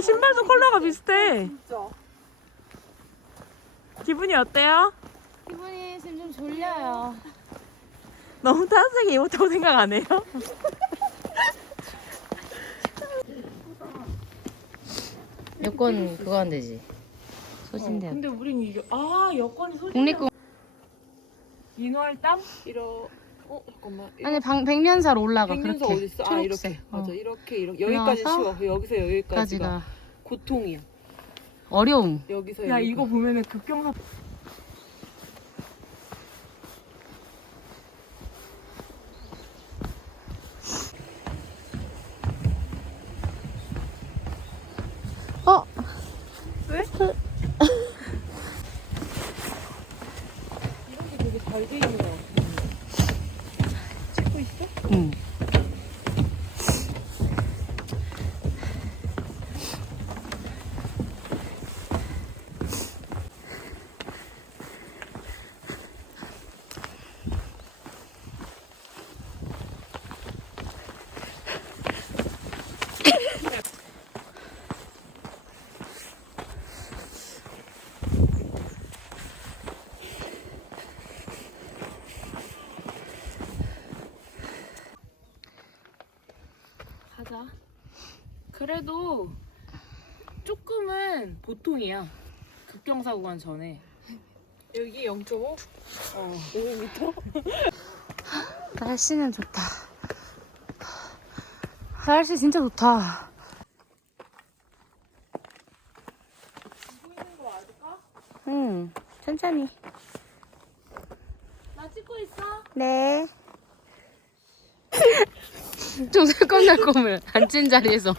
신발도 컬러가 비슷해. 진짜. 기분이 어때요? 기분이 지금 좀 졸려요. 너무 따뜻하게 입었다고 생각 안 해요? 여권 그거 안 되지. 소진대. 근데 우린 이게 아 여권이 소진. 국립공 인월담? 이러. 어 잠깐만. 아니 방 백년사로 올라가 백년사 그렇게. 어디 있어? 아 초록색. 이렇게. 맞아 어. 이렇게 이렇게 여기까지 올라와서 치워. 여기서 여기까지가 까지가 고통이야. 어려움. 여기서 야 여기까지. 이거 보면은 급경사. 어 이런 게 되게 잘 돼 있는 것 같아. 찍고 있어? 응. 가자. 그래도 조금은 보통이야. 급경사 구간 전에. 여기 0.5? 어. 5m? 날씨는 좋다. 날씨 진짜 좋다. 응. 천천히. 나 찍고 있어. 네. 좀 새콤달콤을 앉은 자리에서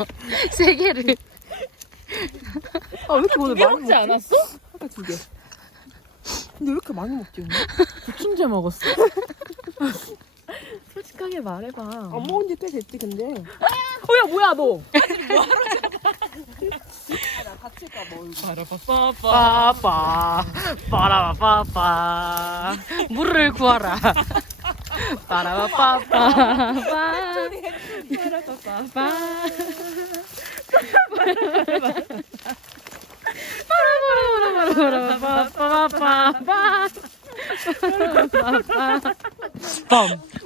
세 개를 아 왜 이렇게 오늘 두개 많이 먹지 않았어? 아까 두 개. 근데 왜 이렇게 많이 먹지 오늘? 부침제 먹었어. 솔직하게 말해봐. 안 먹은 지 꽤 됐지 근데. 어야 뭐야 너? 빠빠 빠라바빠빠 물을 구하라 빠라바빠빠 빠라바빠빠 빠라바라바라바라바빠빠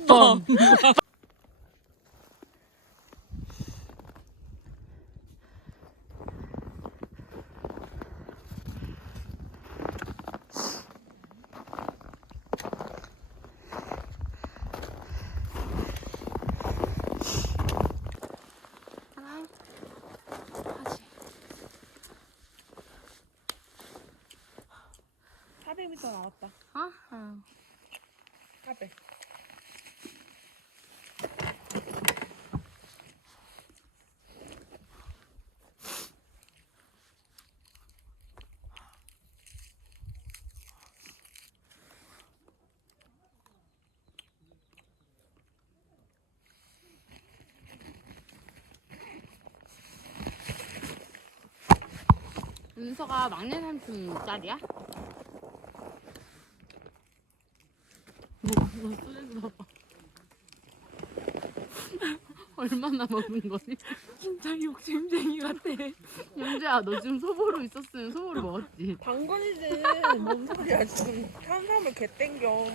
뻔. 사0 0m 나왔다. 아하. 400. 은서가 막내 삼촌 딸이야? 얼마나 먹은 거지? 진짜 욕심쟁이 같아. 영재야 너 지금 소보로 있었으면 소보로 먹었지 당근이지. 뭔 소리야 지금. 탄수화물 개 땡겨.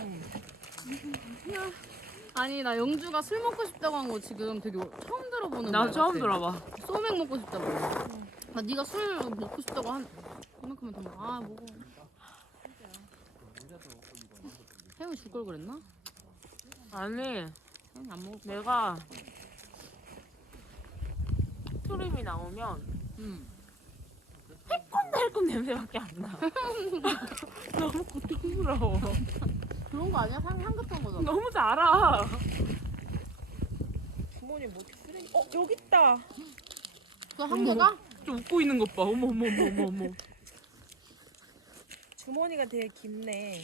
아니 나 영주가 술 먹고 싶다고 한 거 지금 되게 처음 들어보는 나말 처음 같아. 들어봐. 소맥 먹고 싶다고 아 네가 술 먹고 싶다고 한 이만큼은 더 먹어 아 먹어 혜우 줄 걸 그랬나? 아니 안 먹을 거야 내가 투림이 나오면 응. 달콤 냄새밖에 안 나. 너무 고통스러워. 그런 거 아니야? 향, 향 같은 거잖아 너무 잘 알아. 주머니 뭐 쓰레기. 어 여기 있다. 그 한 개가? 좀 웃고 있는 것 봐. 어머 어머 어머 어머 어머. 주머니가 되게 깊네.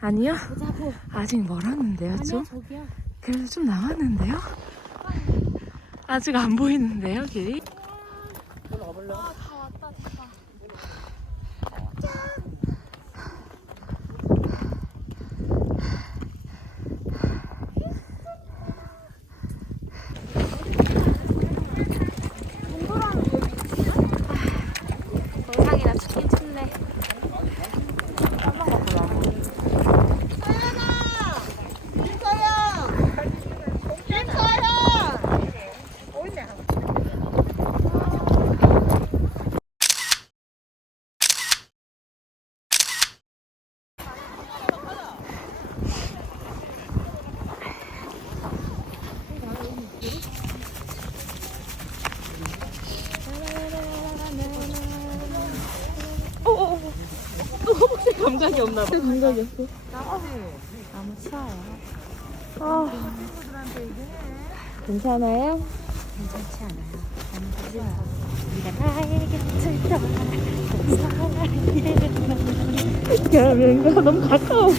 아니요? 보자고. 아직 멀었는데요, 아니야 좀? 저기야. 그래도 좀 남았는데요? 아직 안 보이는데요, 길이? 아, 다 왔다 진짜. 정상이라 춥긴 춥네. 감각이 없나 봐. 감각이 없어. 너무 추워요. 아. 괜찮아요? 괜찮지 않아요. 너무. 네가 나의 곁을 떠나 야, 왠가 너무 가까워.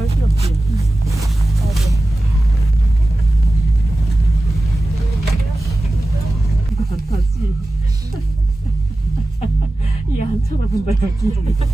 잘 필요없지. 이거 안 타지? 얘안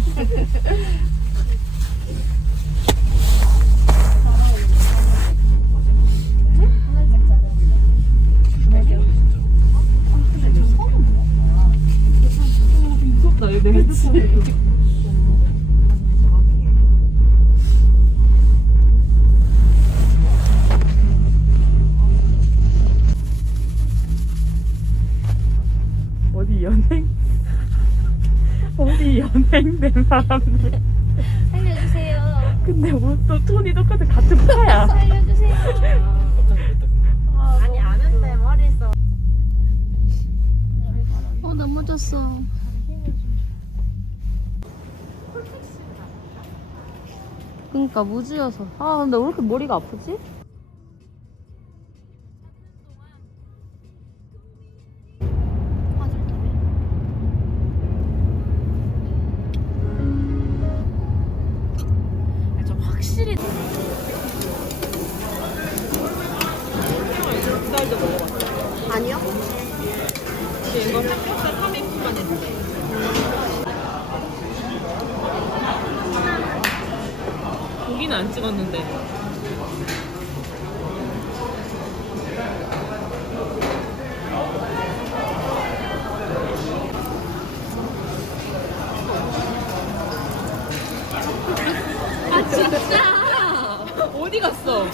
연행된 사람들? 살려주세요. 근데 뭐또 톤이 똑같아 같은 파야. 살려주세요. 아니 아는데 머리 써. 어 넘어졌어. 그러니까 무지여서. 아 근데 왜 이렇게 머리가 아프지? 확실히 아니요. 이거 삼겹살 3인분만 했는데. 고기는 안 찍었는데. 어디 갔어?